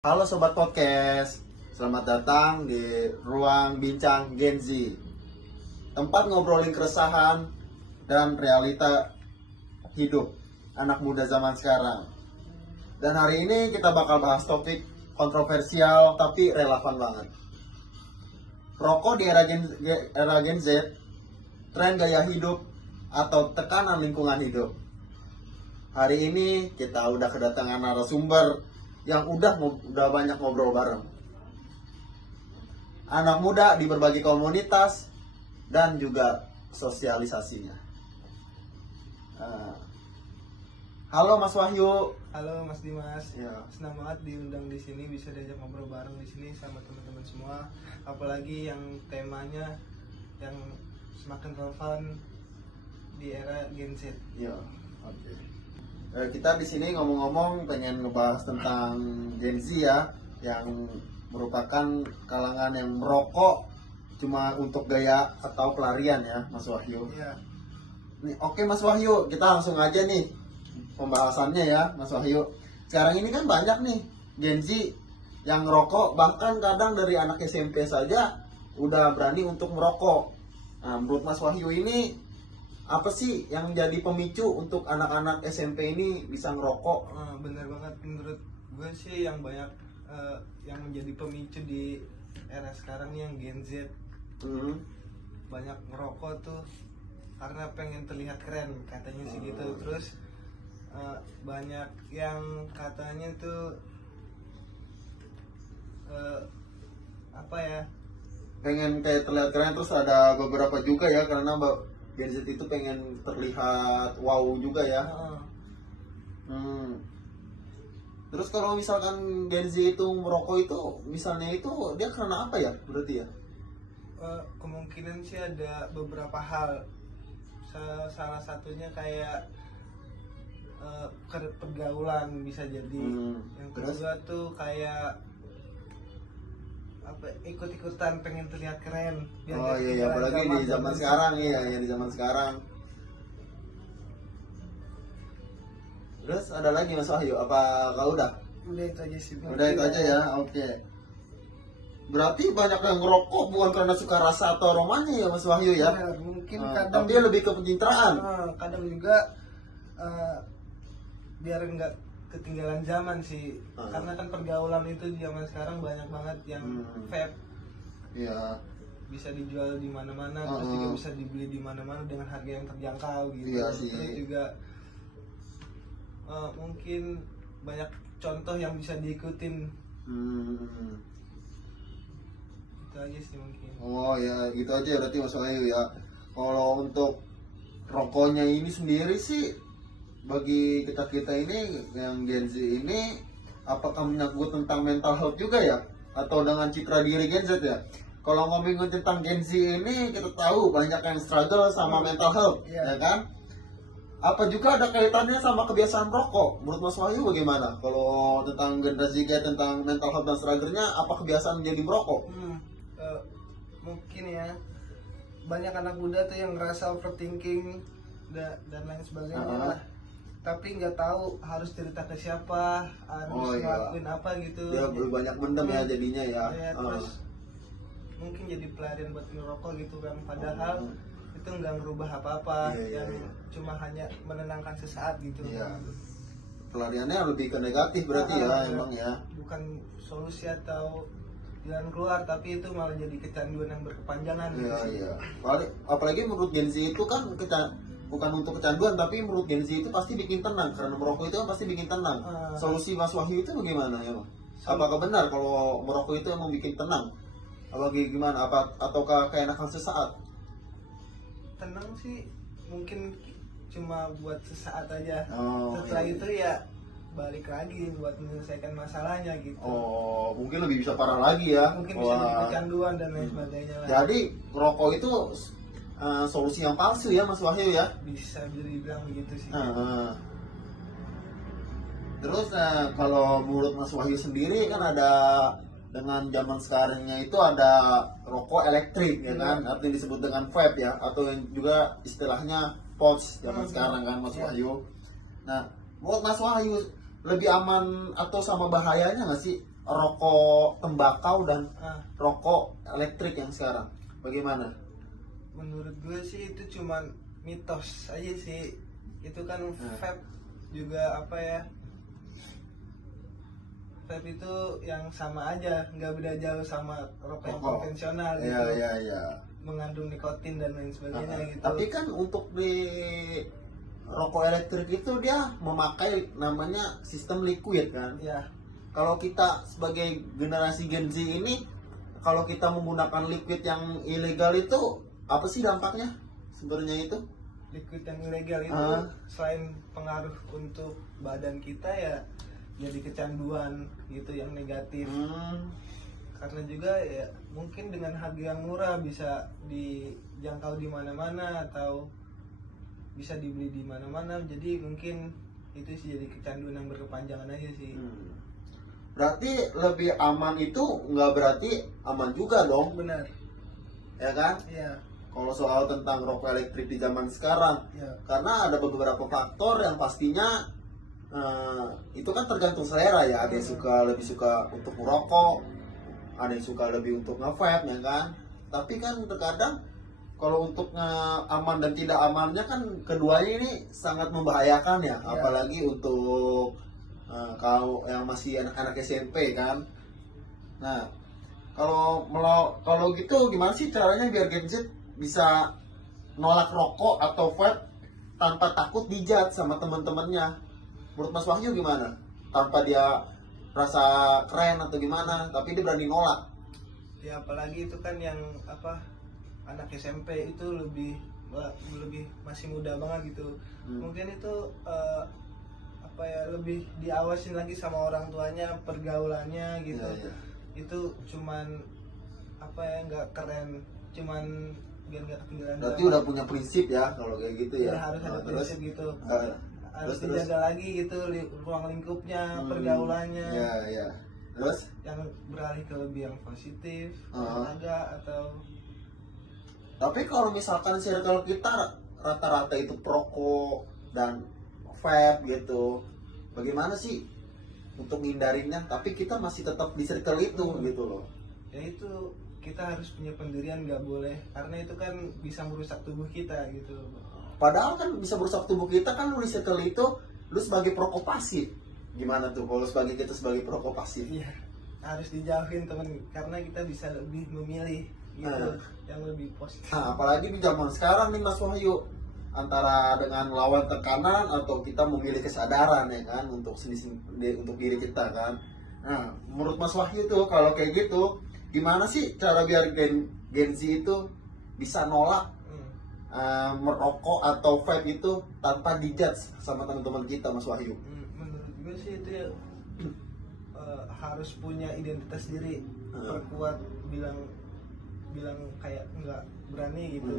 Halo Sobat Podcast, selamat datang di Ruang Bincang Gen Z, tempat ngobrolin keresahan dan realita hidup anak muda zaman sekarang. Dan hari ini kita bakal bahas topik kontroversial tapi relevan banget. Rokok di era Gen Z, tren gaya hidup atau tekanan lingkungan hidup. Hari ini kita udah kedatangan narasumber yang udah banyak ngobrol bareng. Anak muda di berbagai komunitas dan juga sosialisasinya. Halo Mas Wahyu. Halo Mas Dimas, Ya. senang banget diundang di sini, bisa diajak ngobrol bareng di sini sama teman-teman semua. Apalagi yang temanya yang semakin relevan di era Gen Z. Ya, oke. Kita di sini ngomong-ngomong pengen ngebahas tentang Gen Z ya, yang merupakan kalangan yang merokok cuma untuk gaya atau pelarian ya, Mas Wahyu. Iya. Nih, oke Mas Wahyu, kita langsung aja nih pembahasannya ya, Mas Wahyu. Sekarang ini kan banyak nih Gen Z yang ngerokok, bahkan kadang dari anak SMP saja udah berani untuk merokok. Nah, menurut Mas Wahyu ini apa sih yang jadi pemicu untuk anak-anak SMP ini bisa ngerokok? Bener banget, menurut gue sih yang banyak yang menjadi pemicu di era sekarang yang Gen Z banyak ngerokok tuh karena pengen terlihat keren, katanya sih gitu. Terus banyak yang katanya tuh apa ya, Pengen kayak terlihat keren, terus ada beberapa juga ya karena Gen Z itu pengen terlihat wow juga ya. Terus kalau misalkan Gen Z itu merokok itu, misalnya itu dia karena apa ya berarti ya? kemungkinan sih ada beberapa hal. Salah satunya kayak pergaulan bisa jadi. Yang Terus? kedua tuh kayak apa, ikut-ikutan pengen terlihat keren. Biar Oh nggak iya, ketinggalan apalagi di zaman sekarang ya, di zaman sekarang. Terus ada lagi Mas Wahyu, apa kalau udah? Udah itu aja sih. Udah itu aja ya, oke. Berarti banyak yang ngerokok bukan karena suka rasa atau aromanya ya Mas Wahyu ya? Benar, mungkin kadang Tapi lebih ke pencitraan. kadang juga biar nggak ketinggalan zaman sih. Karena kan pergaulan itu di zaman sekarang banyak banget yang vape, Iya, bisa dijual di mana-mana, terus juga bisa dibeli di mana-mana dengan harga yang terjangkau gitu. Iya sih. Terus juga mungkin banyak contoh yang bisa diikutin. Itu aja sih mungkin. Oh ya, gitu aja berarti Mas Wahyu ya. Kalau untuk rokoknya ini sendiri sih, bagi kita ini yang Gen Z ini, apakah menyangkut tentang mental health juga ya, atau dengan citra diri Gen Z ya? Kalau ngomongin tentang Gen Z ini, kita tahu banyak yang struggle sama mental health, Iya. ya kan? Apa juga ada kaitannya sama kebiasaan rokok? Menurut Mas Wahyu bagaimana? Kalau tentang generasi Z, tentang mental health dan struggle-nya, apa kebiasaan menjadi merokok? Mungkin ya, banyak anak muda tuh yang ngerasa overthinking dan lain sebagainya lah. Tapi nggak tahu harus cerita ke siapa, harus ngelakuin apa gitu. Dia banyak mendem ya jadinya ya. Ya, terus mungkin jadi pelarian buat ngerokok gitu kan, padahal itu nggak ngerubah apa-apa. Iya, yang iya. cuma hanya menenangkan sesaat gitu. Iya. Pelariannya lebih ke negatif berarti ya, emang ya. Bukan solusi atau jalan keluar, tapi itu malah jadi kecanduan yang berkepanjangan gitu Iya, sih. iya. Apalagi menurut Gen Z itu kan bukan untuk kecanduan, tapi menurut Gen Z itu pasti bikin tenang, karena merokok itu kan pasti bikin tenang. Solusi Mas Wahyu itu bagaimana ya, Bang? Apakah benar kalau merokok itu emang bikin tenang? Apa gimana? Ataukah keenakan sesaat? Tenang sih mungkin cuma buat sesaat aja. Oh, Setelah iya. itu ya balik lagi buat menyelesaikan masalahnya gitu. Oh, mungkin lebih bisa parah lagi ya. Mungkin bisa jadi kecanduan dan lain sebagainya lah. Jadi rokok itu solusi yang palsu ya Mas Wahyu ya. Bisa dibilang begitu sih. Terus kalau menurut Mas Wahyu sendiri kan ada, dengan zaman sekarangnya itu ada rokok elektrik ya kan, artinya disebut dengan vape ya, atau yang juga istilahnya pods zaman sekarang kan Mas Wahyu. Nah, menurut Mas Wahyu lebih aman atau sama bahayanya nggak sih rokok tembakau dan Ah, rokok elektrik yang sekarang? Bagaimana? menurut gue sih itu cuman mitos aja sih. Itu kan vape juga apa ya, vape itu yang sama aja, nggak beda jauh sama rokok yang Rokok. konvensional gitu, Iya, iya, iya. mengandung nikotin dan lain sebagainya gitu. Tapi kan untuk di rokok elektrik itu dia memakai namanya sistem liquid kan. Ya, Kalau kita sebagai generasi Gen Z ini, kalau kita menggunakan liquid yang ilegal itu apa sih dampaknya sebenarnya itu? liquid yang ilegal itu Ah. selain pengaruh untuk badan kita ya jadi kecanduan gitu yang negatif. Karena juga ya mungkin dengan harga yang murah bisa dijangkau di mana-mana atau bisa dibeli di mana-mana, jadi mungkin itu sih jadi kecanduan yang berkepanjangan aja sih. Berarti lebih aman itu nggak berarti aman juga dong, Benar. ya kan? Iya. Kalau soal tentang rokok elektrik di zaman sekarang, Ya. karena ada beberapa faktor yang pastinya itu kan tergantung selera ya. Ada yang lebih suka untuk merokok, ada yang suka lebih untuk nge-vape, ya kan. Tapi kan terkadang kalau untuk aman dan tidak amannya kan keduanya ini sangat membahayakan ya, Ya. apalagi untuk kalau yang masih anak-anak SMP kan. Nah, kalau gitu gimana sih caranya biar Gen Z bisa nolak rokok atau vape tanpa takut dijat sama teman-temannya? Menurut Mas Wahyu gimana? Tanpa dia rasa keren atau gimana, tapi dia berani nolak. Ya apalagi itu kan yang apa, anak SMP itu lebih masih muda banget gitu. Mungkin itu apa ya, lebih diawasin lagi sama orang tuanya, pergaulannya gitu. Iya, iya. Itu cuman apa ya, nggak keren, cuman biar nggak ketinggalan Berarti zaman. udah punya prinsip ya kalau kayak gitu ya. Ya, harus ada prinsip gitu. Harus terus dijaga lagi gitu ruang lingkupnya, pergaulannya, Iya, iya. Terus yang beralih ke lebih yang positif, Ah. olahraga atau tapi kalau misalkan circle kita rata-rata itu perokok dan vape gitu, bagaimana sih untuk ngindarinnya? Tapi kita masih tetap di circle itu gitu loh. ya itu kita harus punya pendirian, nggak boleh, karena itu kan bisa merusak tubuh kita gitu. Padahal kan bisa merusak tubuh kita kan, lu di circle itu lu sebagai perokok pasif. Gimana tuh kalau sebagai kita sebagai perokok pasif? Iya, harus dijauhin temen, karena kita bisa lebih memilih gitu, yang lebih positif. Nah, apalagi di zaman sekarang nih Mas Wahyu, antara dengan lawan tekanan atau kita memilih kesadaran ya kan untuk untuk diri kita kan. Nah, menurut Mas Wahyu tuh kalau kayak gitu, gimana sih cara biar Gen Z itu bisa nolak merokok atau vape itu tanpa dijudge sama teman-teman kita, Mas Wahyu? Menurut gue sih itu ya, harus punya identitas diri, perkuat, bilang kayak nggak berani gitu.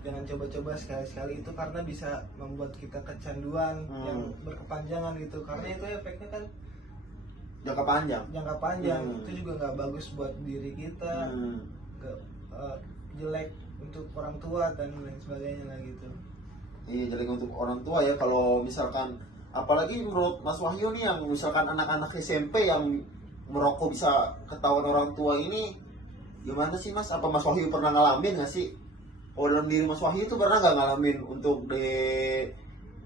Jangan coba-coba sekali-sekali itu, karena bisa membuat kita kecanduan yang berkepanjangan gitu, karena itu efeknya kan Jangka panjang. itu juga nggak bagus buat diri kita, nggak jelek untuk orang tua dan lain sebagainya lah gitu. Iya, jadi untuk orang tua ya, kalau misalkan apalagi menurut Mas Wahyu nih yang misalkan anak-anak SMP yang merokok bisa ketahuan orang tua ini, gimana sih Mas? Apa Mas Wahyu pernah ngalamin nggak sih? Oh, dalam diri Mas Wahyu itu pernah nggak ngalamin untuk di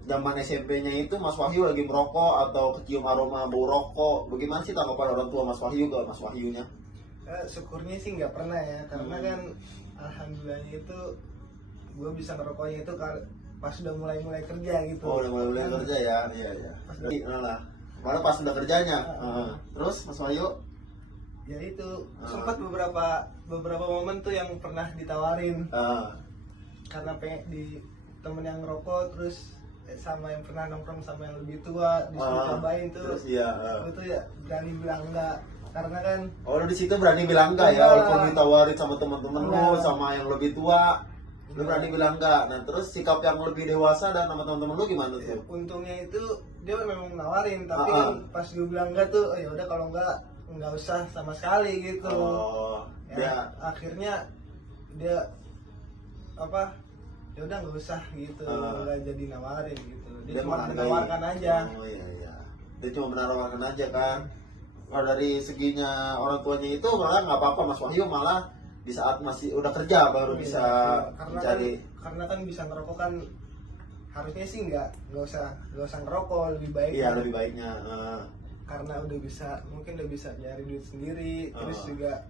zaman SMP-nya itu Mas Wahyu lagi merokok atau kecium aroma bau rokok? Bagaimana sih tanggapan orang tua Mas Wahyu ke Mas Wahyunya? Syukurnya sih nggak pernah ya, karena kan alhamdulillahnya itu gue bisa ngerokoknya itu pas udah mulai kerja gitu. Oh, udah mulai kerja ya, iya. Nah, mana pas udah kerjanya? Terus Mas Wahyu? Ya itu sempat beberapa momen tuh yang pernah ditawarin, karena pengen di temen yang ngerokok, terus sama yang pernah nongkrong sama yang lebih tua disuruh cobain tuh. Terus iya. Gue tuh ya berani bilang enggak, karena kan Oh, lu di situ berani bilang enggak ya, walaupun ditawarin sama teman-teman lu, sama yang lebih tua, lu berani bilang enggak. Nah, terus sikap yang lebih dewasa dan sama teman-teman lu gimana tuh? untungnya itu dia memang nawarin, tapi kan pas gue bilang enggak tuh, ya udah kalau nggak usah sama sekali gitu. Oh, ya, akhirnya dia apa, ya udah nggak usah gitu, nggak jadi nawarin gitu, dia cuma menawarkan aja. Oh iya, dia cuma menawarkan aja kan. kalau dari seginya orang tuanya itu malah nggak apa-apa Mas Wahyu, malah di saat masih udah kerja baru Iya, bisa karena mencari. karena kan bisa ngerokok kan harusnya sih nggak usah ngerokok, lebih baik Iya, lebih baiknya. karena mungkin udah bisa nyari duit sendiri, terus juga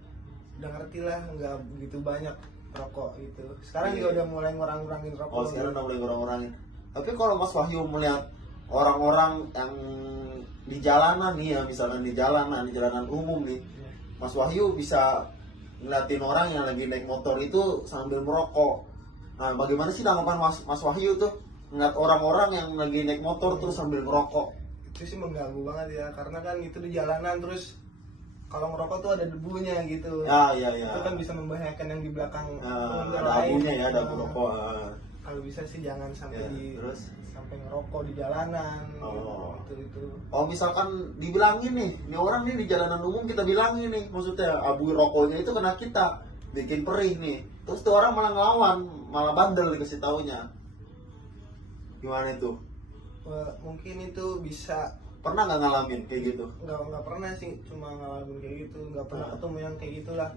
udah ngerti lah nggak begitu banyak rokok gitu. Sekarang Iya. juga udah mulai ngurangin rokok. Oh, sekarang udah mulai ngurang-ngurangin. Tapi kalau Mas Wahyu melihat orang-orang yang di jalanan nih ya, misalnya di jalanan umum nih, Mas Wahyu bisa ngeliatin orang yang lagi naik motor itu sambil merokok. Nah, bagaimana sih tanggapan Mas Wahyu tuh ngeliat orang-orang yang lagi naik motor terus sambil merokok? Itu sih mengganggu banget ya, karena kan itu di jalanan, terus kalau ngerokok tuh ada debunya gitu. Ya, ya, ya. Itu kan bisa membahayakan yang di belakang pengendara Ada lain. abunya ya, ada abu rokok. Kalau bisa sih jangan sampai Ya, terus? sampai ngerokok di jalanan. Oh. Itu. Oh, misalkan dibilangin nih, ini orang nih di jalanan umum kita bilangin nih, maksudnya abu rokoknya itu kena kita, bikin perih nih. Terus tuh orang malah ngelawan, malah bandel dikasih taunya. Gimana itu? Mungkin itu bisa. Pernah nggak ngalamin kayak gitu? Nggak pernah sih, cuma ngalamin kayak gitu, nggak pernah ketemu yang kayak gitulah.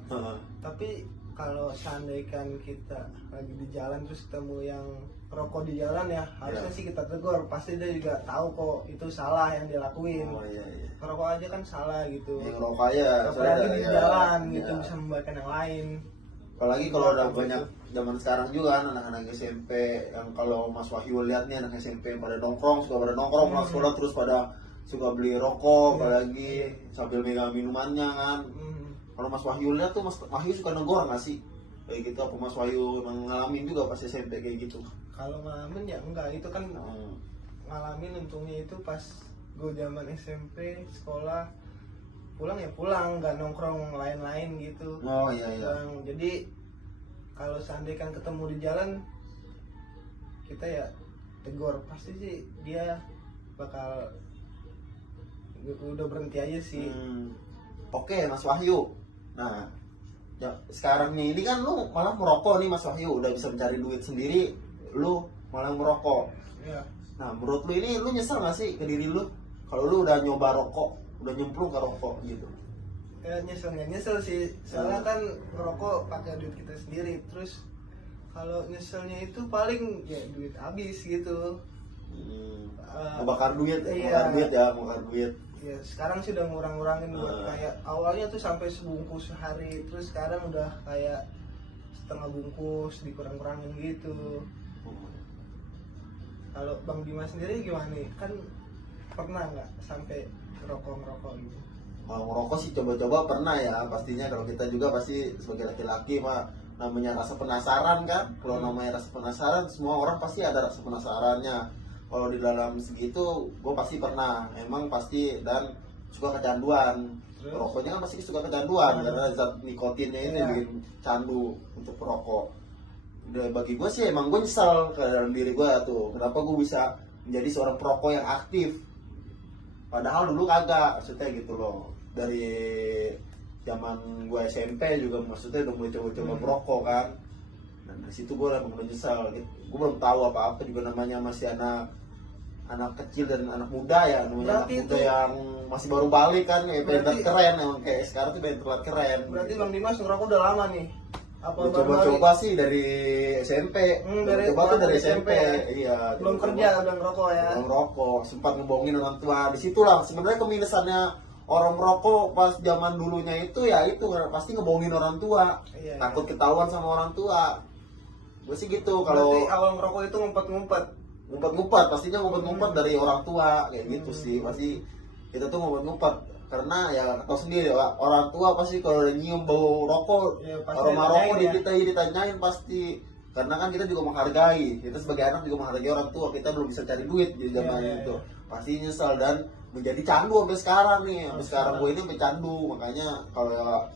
Tapi kalau seandainya kita lagi di jalan terus ketemu yang rokok di jalan ya, harusnya sih kita tegur, pasti dia juga tahu kok itu salah yang dia lakuin. Oh, iya, iya. Ngerokok aja kan salah gitu. Yang rokok ya, Apalagi di jalan ya. gitu, bisa membahayakan yang lain. Apalagi kalau udah banyak zaman sekarang juga kan anak-anak SMP yang kalau Mas Wahyu lihat nih anak SMP yang pada nongkrong, suka pada nongkrong pulang sekolah terus pada suka beli rokok, apalagi sambil megang minumannya kan. Kalau Mas Wahyu lihat tuh Mas Wahyu suka negor nggak sih? Kayak gitu apa Mas Wahyu ngalamin juga pas SMP kayak gitu? Kalau ngalamin ya enggak, itu kan ngalamin untungnya itu pas gue zaman SMP sekolah, pulang ya pulang, nggak nongkrong lain-lain gitu. Oh iya iya. Jadi kalau seandainya kan ketemu di jalan, kita ya tegur, pasti sih dia bakal udah berhenti aja sih. Oke Mas Wahyu. Nah ya, sekarang nih ini kan lu malah merokok nih Mas Wahyu, udah bisa mencari duit sendiri, lu malah merokok. Iya. Nah menurut lu ini lu nyesel gak sih ke diri lu kalau lu udah nyoba rokok, udah nyemplung ke rokok gitu? Ya nyesel sih, soalnya kan ngerokok pakai duit kita sendiri, terus kalau nyeselnya itu paling ya duit habis gitu. Ngebakar duit, Iya. Ngebakar duit. Ya sekarang sih udah ngurang-ngurangin buat kayak awalnya tuh sampai sebungkus sehari, terus sekarang udah kayak setengah bungkus, dikurang-kurangin gitu. Kalau Bang Dimas sendiri gimana nih? Kan pernah nggak sampai ngerokok gitu? Kalau ngerokok sih coba-coba pernah ya, pastinya kalau kita juga pasti sebagai laki-laki mah namanya rasa penasaran kan. Kalau namanya rasa penasaran, semua orang pasti ada rasa penasarannya. Kalau di dalam segitu, gue pasti pernah, emang pasti, dan suka kecanduan. Rokoknya kan pasti suka kecanduan karena zat nikotinnya ini bikin candu untuk perokok. Dan bagi gue sih emang gue nyesal ke dalam diri gue tuh, kenapa gue bisa menjadi seorang perokok yang aktif. Padahal dulu kagak, maksudnya gitu loh. Dari zaman gue SMP juga maksudnya udah mulai coba-coba merokok kan. Dan dari situ gue emang udah nyesal. Gue belum tahu apa-apa juga, namanya masih anak kecil dan anak muda ya, namanya Berarti anak muda itu, yang masih baru balik kan, kayak pengen berarti, terlihat keren emang, kayak sekarang tuh pengen terlihat keren. Berarti Bang Dimas ngerokok udah lama nih? Apa Udah baru-baru coba-coba sih dari SMP. Coba tuh dari SMP. Iya. Belum kerja udah ngerokok ya? Belum ngerokok, sempat ngebohongin orang tua. Disitulah sebenarnya keminusannya orang merokok pas zaman dulunya itu ya itu pasti ngebohongin orang tua. Iya, Takut ketahuan sama orang tua. Gue sih gitu kalau berarti awal ngerokok itu ngumpet-ngumpet. ngumpet-ngumpet, pastinya ngumpet-ngumpet dari orang tua kayak gitu sih. Pasti kita tuh ngumpet-ngumpet karena ya tahu sendiri orang tua pasti kalau udah nyium bau rokok, Ya, pasti aroma rokok ditanyain kita ditanyain pasti, karena kan kita juga menghargai, kita sebagai anak juga menghargai orang tua, kita belum bisa cari duit di zaman itu. Pasti nyesel dan menjadi candu sampai sekarang nih, sampai sekarang gue ini sampai candu. Makanya kalau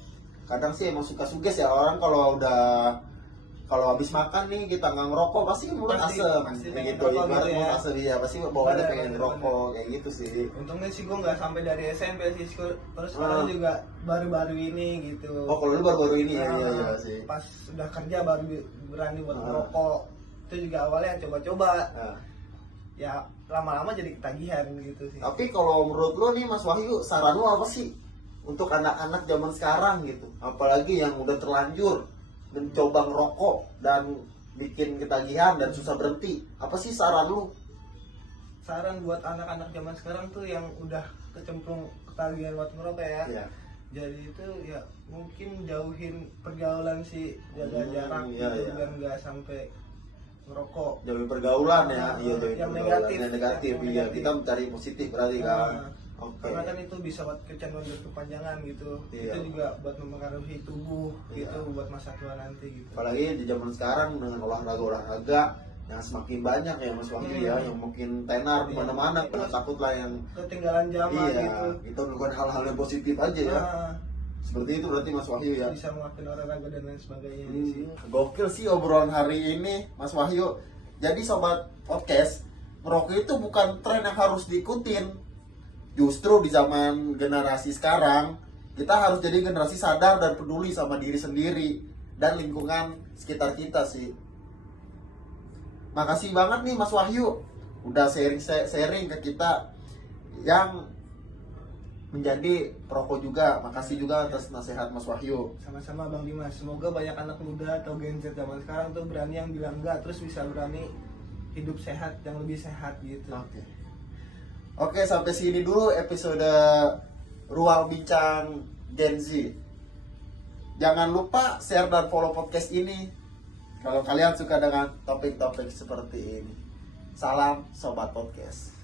kadang sih emang suka suges ya orang kalau habis makan nih kita nggak ngerokok pasti mulut asem kayak gitu, ibarat mulut asem ya, pasti bawaannya pengen ngerokok kayak gitu sih. Untungnya sih gue nggak sampai dari SMP sih, terus sekarang juga baru-baru ini gitu. Oh kalau lu baru-baru ini ya, iya sih. Pas udah kerja baru berani buat ngerokok. Itu juga awalnya coba-coba. Ya lama-lama jadi ketagihan gitu sih. Tapi kalau menurut lu nih Mas Wahyu, saran lu apa sih untuk anak-anak zaman sekarang gitu, apalagi yang udah terlanjur mencoba ngerokok dan bikin ketagihan dan susah berhenti. Apa sih saran lu? Saran buat anak-anak zaman sekarang tuh yang udah kecemplung ketagihan buat ngerokok ya. Iya. Jadi itu ya mungkin jauhin pergaulan sih, jaga jarak iya, gitu iya. dan nggak sampai ngerokok. Jauhin pergaulan ya, iya jauhin Yang pergaulan. negatif, Yang negatif, yang iya. negatif. Kita mencari positif berarti kan. Nah, Oke. Karena kan itu bisa buat kecanduan berkepanjangan gitu. Iya. Itu juga buat mempengaruhi tubuh Iya. gitu buat masa tua nanti gitu. Apalagi di zaman sekarang dengan olahraga yang semakin banyak ya Mas Wahyu ya, yang mungkin tenar di mana-mana. Iya. Takut lah yang Ketinggalan zaman iya, gitu. kita melakukan hal-hal yang positif aja ya. Nah, Seperti itu berarti Mas Wahyu ya. bisa melakukan olahraga dan lain sebagainya sih. Gokil sih obrolan hari ini Mas Wahyu. Jadi sobat podcast, merokok itu bukan tren yang harus diikutin. Justru di zaman generasi sekarang, kita harus jadi generasi sadar dan peduli sama diri sendiri dan lingkungan sekitar kita sih. Makasih banget nih Mas Wahyu udah sharing ke kita yang menjadi perokok juga. Makasih juga atas nasihat Mas Wahyu. Sama-sama Bang Dimas. Semoga banyak anak muda atau Gen Z zaman sekarang tuh berani yang bilang enggak, terus bisa berani hidup sehat, yang lebih sehat gitu. Oke, sampai sini dulu episode Ruang Bincang Gen Z. Jangan lupa share dan follow podcast ini kalau kalian suka dengan topik-topik seperti ini. Salam Sobat Podcast.